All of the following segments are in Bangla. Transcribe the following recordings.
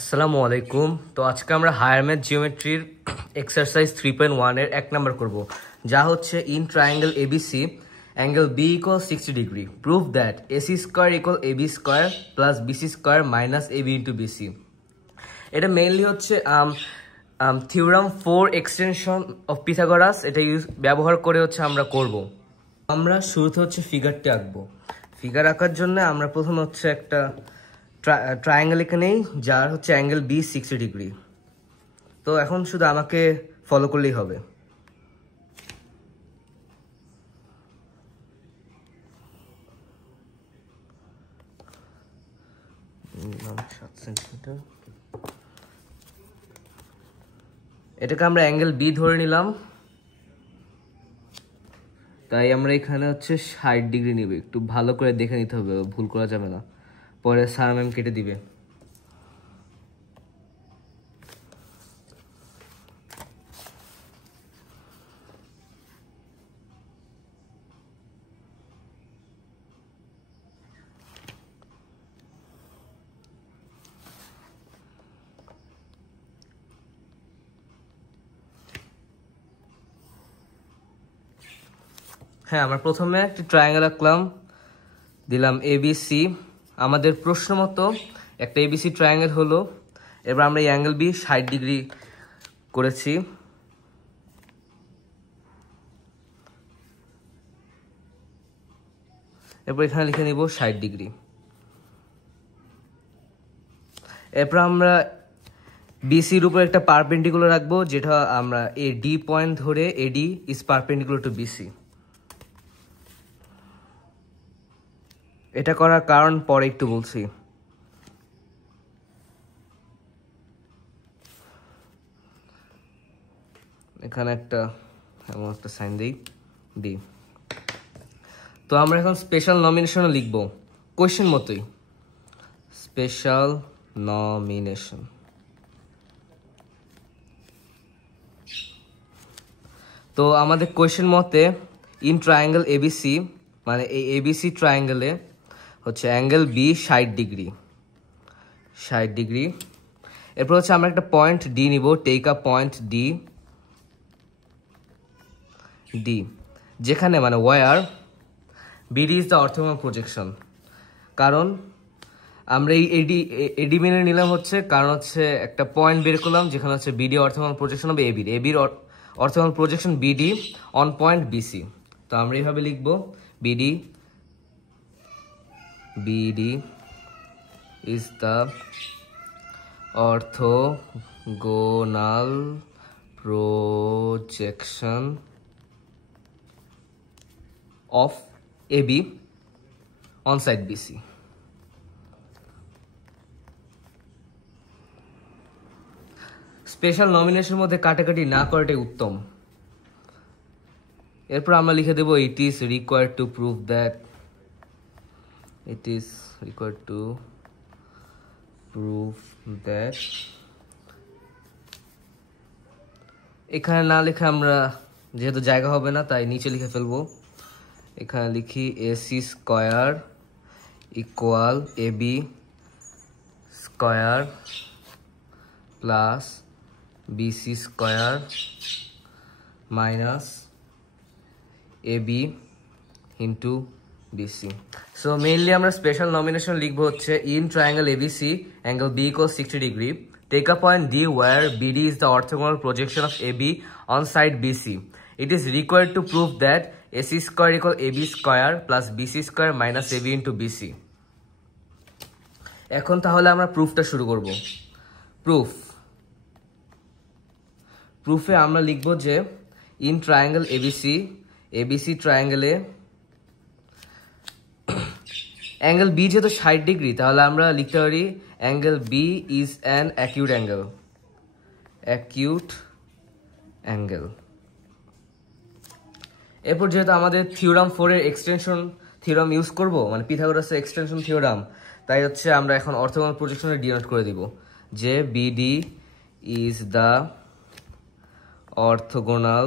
আসসালামু আলাইকুম। তো আজকে আমরা হায়ার ম্যাথ জিওমেট্রির এক্সারসাইজ 3.1 এর 1 নাম্বার করব, যা হচ্ছে in triangle ABC angle B equal 60 degree, prove that AC square equal AB square plus BC square minus AB into BC. এটা মেইনলি হচ্ছে থিওরাম 4 এক্সটেনশন অফ পিথাগোরাস, এটা ব্যবহার করে হচ্ছে আমরা করব। আমরা শুরুতে হচ্ছে ফিগারটি আঁকবো। ফিগার আঁকার জন্য আমরা প্রথমে হচ্ছে একটা ট্রায়াঙ্গেল এখানেই, যার হচ্ছে অ্যাঙ্গেল বি 60 ডিগ্রি। তো এখন শুধু আমাকে ফলো করলেই হবে। এটাকে আমরা অ্যাঙ্গেল বি ধরে নিলাম, তাই আমরা এখানে হচ্ছে 60 ডিগ্রি নিব। একটু ভালো করে দেখে নিতে হবে, ভুল করা যাবে না, পরে স্যার ম্যাম কেটে দিবে। হ্যাঁ, আমরা প্রথমে একটা ট্রায়াঙ্গেল আঁকলাম, দিলাম এবিসি। আমাদের প্রশ্ন মতো একটা এবিসি ট্রায়াঙ্গেল হলো। এবার আমরা এই অ্যাঙ্গেল বি 60 ডিগ্রি করেছি। এরপর এখানে লিখে নিব 60 ডিগ্রি। এরপর আমরা বিসির উপর একটা পারপেন্ডিকুলার রাখবো, যেটা আমরা এ ডি পয়েন্ট ধরে AD is perpendicular to BC. এটা করার কারণ পরে একটু বলছি। এখানে একটা এমন একটা সাইন দিই ডি। তো আমরা এখন স্পেশাল নমিনেশনও লিখবো, কোয়েশ্চেন মতোই, স্পেশাল নমিনেশন। তো আমাদের কোয়েশ্চেন মতে ইন ট্রায়াঙ্গেল এবিসি, মানে এই এবিসি ট্রায়াঙ্গেলে হচ্ছে অ্যাঙ্গেল বি 60 ডিগ্রি, 60 ডিগ্রি। এরপর হচ্ছে আমরা একটা পয়েন্ট ডি নিব, take a point D, D যেখানে মানে where BD is the orthogonal projection. কারণ আমরা এই এডি মেনে নিলাম হচ্ছে, কারণ হচ্ছে একটা পয়েন্ট বের করলাম যেখানে হচ্ছে বিডি অর্থোগোনাল প্রজেকশন হবে এবির, এবির orthogonal projection BD on point BC. তো আমরা এইভাবে লিখব, BD is the orthogonal projection of AB on side BC. Special নমিনেশনের মধ্যে কাটাকাটি না করাটাই উত্তম। এরপর আমরা লিখে দেব, it is required to prove that এখানে না লিখে আমরা, যেহেতু জায়গা হবে না তাই নিচে লিখে ফেলবো। এখানে লিখি AC square equal AB square plus BC square minus AB into BC. So mainly আমরা স্পেশাল নমিনেশন লিখবো হচ্ছে in triangle ABC angle B equal 60 degree, take a point D where BD is the orthogonal projection of AB on side BC. It is required to prove that AC square equal AB square plus BC square minus AB into BC. এখন তাহলে আমরা প্রুফটা শুরু করব। প্রুফে আমরা লিখব যে ইন ট্রায়াঙ্গেল এবিসি ট্রায়াঙ্গেলে অ্যাঙ্গেল বি যেহেতু 60 ডিগ্রি, তাহলে আমরা লিখতে পারি angle B is an acute angle. এরপর যেহেতু আমাদের থিওরাম 4 এর এক্সটেনশন থিওরাম ইউজ করব, মানে পিথাগোরাসের এক্সটেনশন থিওরাম, তাই হচ্ছে আমরা এখন অর্থোগোনাল প্রজেকশনে ডিনোট করে দিব যে BD is the orthogonal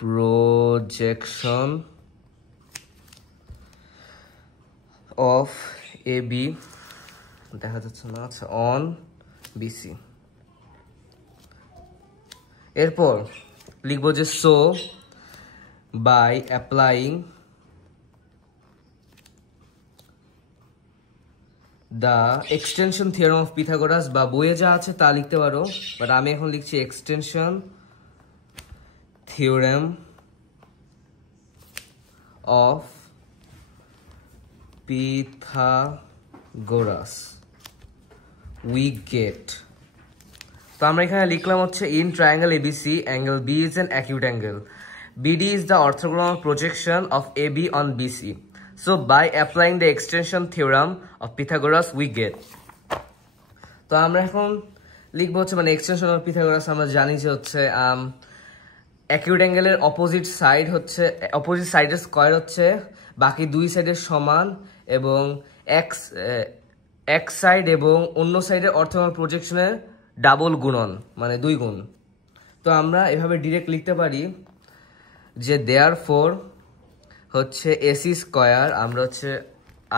projection of AB দেখা যাচ্ছে না, আচ্ছা অন বিসি। এরপর লিখবো যে so by applying the extension theorem of Pythagoras, বা বইয়ে যা আছে তা লিখতে পারো, বাট আমি এখন লিখছি extension theorem of Pythagoras we get. তো আমরা এখানে লিখলাম হচ্ছে in triangle ABC angle B is an acute angle, BD is the orthogonal projection of AB on BC, so by applying the extension theorem of Pythagoras we get. তো আমরা এখন লিখবো হচ্ছে মানে এক্সটেনশন অফ পিথাগোরাস আমরা জানি যে হচ্ছে অ্যাকিউট অ্যাঙ্গেলের অপোজিট সাইড হচ্ছে, অপোজিট সাইডের স্কয়ার হচ্ছে বাকি দুই সাইডের সমান, এবং এক সাইড এবং অন্য সাইডের অর্থোগোনাল প্রজেকশনের ডাবল গুণন, মানে 2 গুণ। তো আমরা এভাবে ডিরেক্ট লিখতে পারি যে দেয়ারফর হচ্ছে এসি স্কয়ার, আমরা হচ্ছে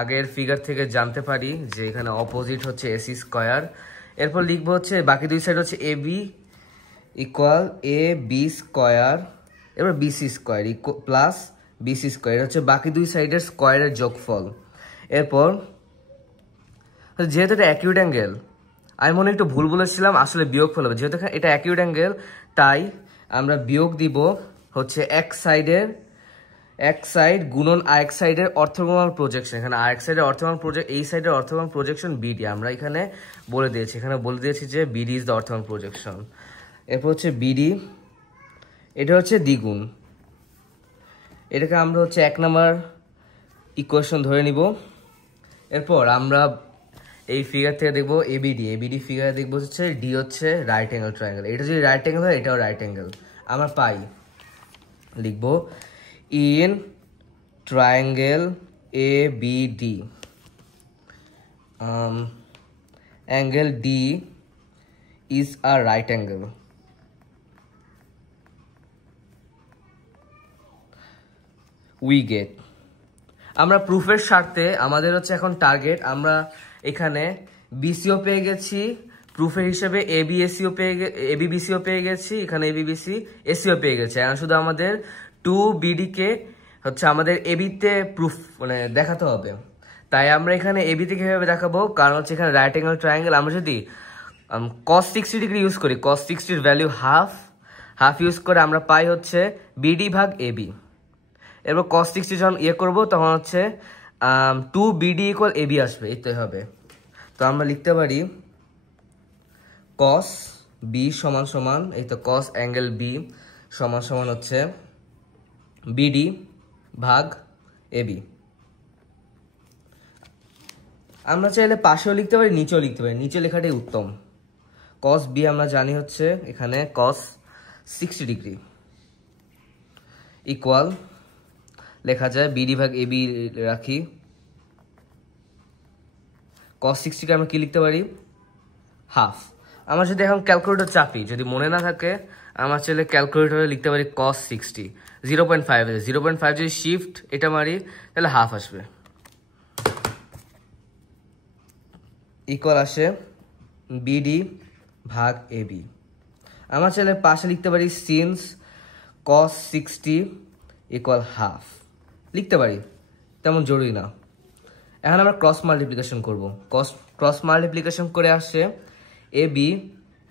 আগের ফিগার থেকে জানতে পারি যে এখানে অপোজিট হচ্ছে এসি স্কয়ার। এরপর লিখবো হচ্ছে বাকি দুই সাইড হচ্ছে AB equal A B square, এবার BC square plus BC square হচ্ছে বাকি দুই সাইডের স্কয়ারের যোগফল। এরপর যেহেতু এটা অ্যাকিউট অ্যাঙ্গেল, আমি মনে একটু ভুল বলেছিলাম, আসলে বিয়োগফল হবে, যেহেতু এটা অ্যাকিউট অ্যাঙ্গেল তাই আমরা বিয়োগ দিব হচ্ছে এক সাইড গুণন আরেক সাইডের অর্থোগোনাল প্রজেকশন। এখানে আরেক সাইডের অর্থোগোনাল এই সাইডের অর্থোগোনাল প্রজেকশন বিডি আমরা এখানে বলে দিয়েছি, এখানে বলে দিয়েছি যে BD is the orthogonal projection. এরপর হচ্ছে বিডি, এটা হচ্ছে দ্বিগুণ, এটাকে আমরা হচ্ছে 1 নম্বর ইকুয়েশন ধরে নিব। এরপর আমরা এই ফিগার থেকে দেখবো এবিডি ফিগারে দেখবো হচ্ছে ডি হচ্ছে রাইট অ্যাঙ্গেল ট্রায়াঙ্গেল, এটা যদি রাইট অ্যাঙ্গেল হয় এটাও রাইট অ্যাঙ্গেল। আমরা পাই লিখবো in triangle ABD angle D is a right angle. We get, আমরা প্রুফের স্বার্থে আমাদের হচ্ছে এখন টার্গেট, আমরা এখানে বিসিও পেয়ে গেছি প্রুফের হিসেবে, এবি বিসিও পেয়ে গেছি, এখানে এবি বিসি এসিও পেয়ে গেছে। এখন শুধু আমাদের 2BD কে হচ্ছে আমাদের এবিতে প্রুফ মানে দেখাতে হবে। তাই আমরা এখানে এবিতে কিভাবে দেখাবো, কারণ হচ্ছে এখানে রাইট অ্যাঙ্গেল ট্রায়াঙ্গেল, আমরা যদি cos 60 ডিগ্রি ইউজ করি, cos 60 এর ভ্যালু হাফ ইউজ করে আমরা পাই হচ্ছে বিডি ভাগ এবি। এরপর cos 60 যখন করবো তখন হচ্ছে 2BD ইকুয়াল এবি আসবে, এই হবে। তো আমরা লিখতে পারি cos বি সমান সমান, এই তো cos অ্যাঙ্গেল বি সমান সমান হচ্ছে বিডি ভাগ এবি। আমরা চাইলে পাশেও লিখতে পারি, নিচেও লিখতে পারি, নিচে লেখাটাই উত্তম। cos বি আমরা জানি হচ্ছে এখানে cos 60 ডিগ্রি ইকুয়াল লেখা যায় বিডি ভাগ এবি, রাখি cos 60 কে আমরা কি লিখতে পারি হাফ। আমরা যদি এখন ক্যালকুলেটর চাপি, যদি মনে না থাকে আমার চাইলে ক্যালকুলেটরে লিখতে পারি cos 60 0.5 যদি শিফট এটা মারি তাহলে হাফ আসবে, ইকুয়াল আসে বিডি ভাগ এবি। আমরা চাইলে পাশে লিখতে পারি সিন্স cos 60 ইকুয়াল হাফ লিখতে পারি, তেমন জরুরি না। এখন আমরা ক্রস মাল্টিপ্লিকেশন করব, ক্রস মাল্টিপ্লিকেশন করে আসছে এবি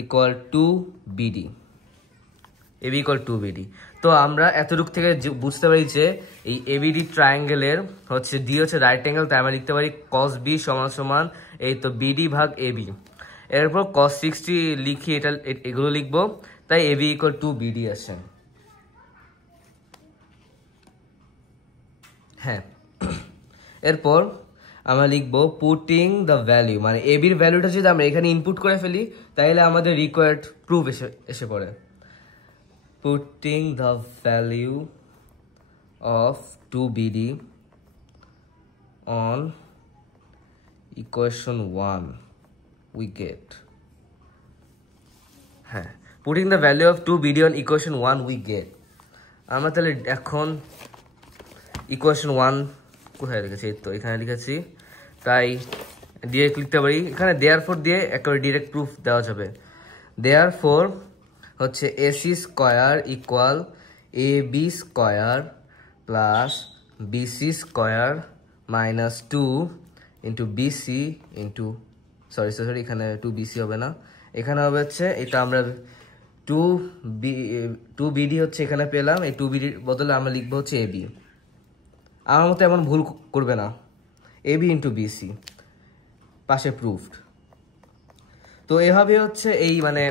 ইকুয়াল টু বিডি, তো আমরা এতটুক থেকে বুঝতে পারি যে এই এবিডি ট্রায়াঙ্গেলের হচ্ছে ডি হচ্ছে রাইট অ্যাঙ্গেল, তাই আমরা লিখতে পারি cos বি সমান সমান এই তো বিডি ভাগ এবি। এরপর cos 60 লিখি, এগুলো লিখবো, তাই এবি ইকুয়াল টু বিডি আসে। হ্যাঁ, এরপর আমরা লিখবো পুটিং দ্য ভ্যালু, মানে এবির ভ্যালুটা যদি আমরা এখানে ইনপুট করে ফেলি তাহলে আমাদের রিকোয়ার্ড প্রুফ এসে পড়ে। Putting the value of 2BD on equation 1 we get. হ্যাঁ, putting the value of 2BD on equation 1 we get. আমরা তাহলে এখন ইকুয়েশন 1 কোথায় লিখেছি, তো এখানে লিখেছি, তাই ডিরেক্ট লিখতে পারি, এখানে দেয়ারফর দিয়ে একেবারে ডিরেক্ট প্রুফ দেওয়া যাবে। দেয়ারফর হচ্ছে AC square equal A B square plus BC square minus 2 into BC into sorry এখানে 2BC হবে না, এখানে হবে হচ্ছে এটা আমরা 2BD হচ্ছে এখানে পেলাম, এই 2BD বদলে আমরা লিখবো হচ্ছে AB। আমার মতো এমন ভুল করবে না, AB ইন্টু বিসি পাশে প্রুফড। তো এভাবে হচ্ছে এই মানে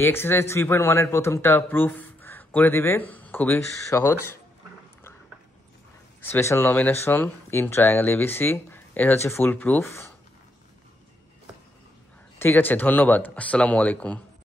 এই এক্সারসাইজ 3.1 এর প্রথমটা প্রুফ করে দিবে, খুবই সহজ। Special nomination in triangle ABC, এর হচ্ছে ফুল প্রুফ। ঠিক আছে, ধন্যবাদ, আসসালামু আলাইকুম।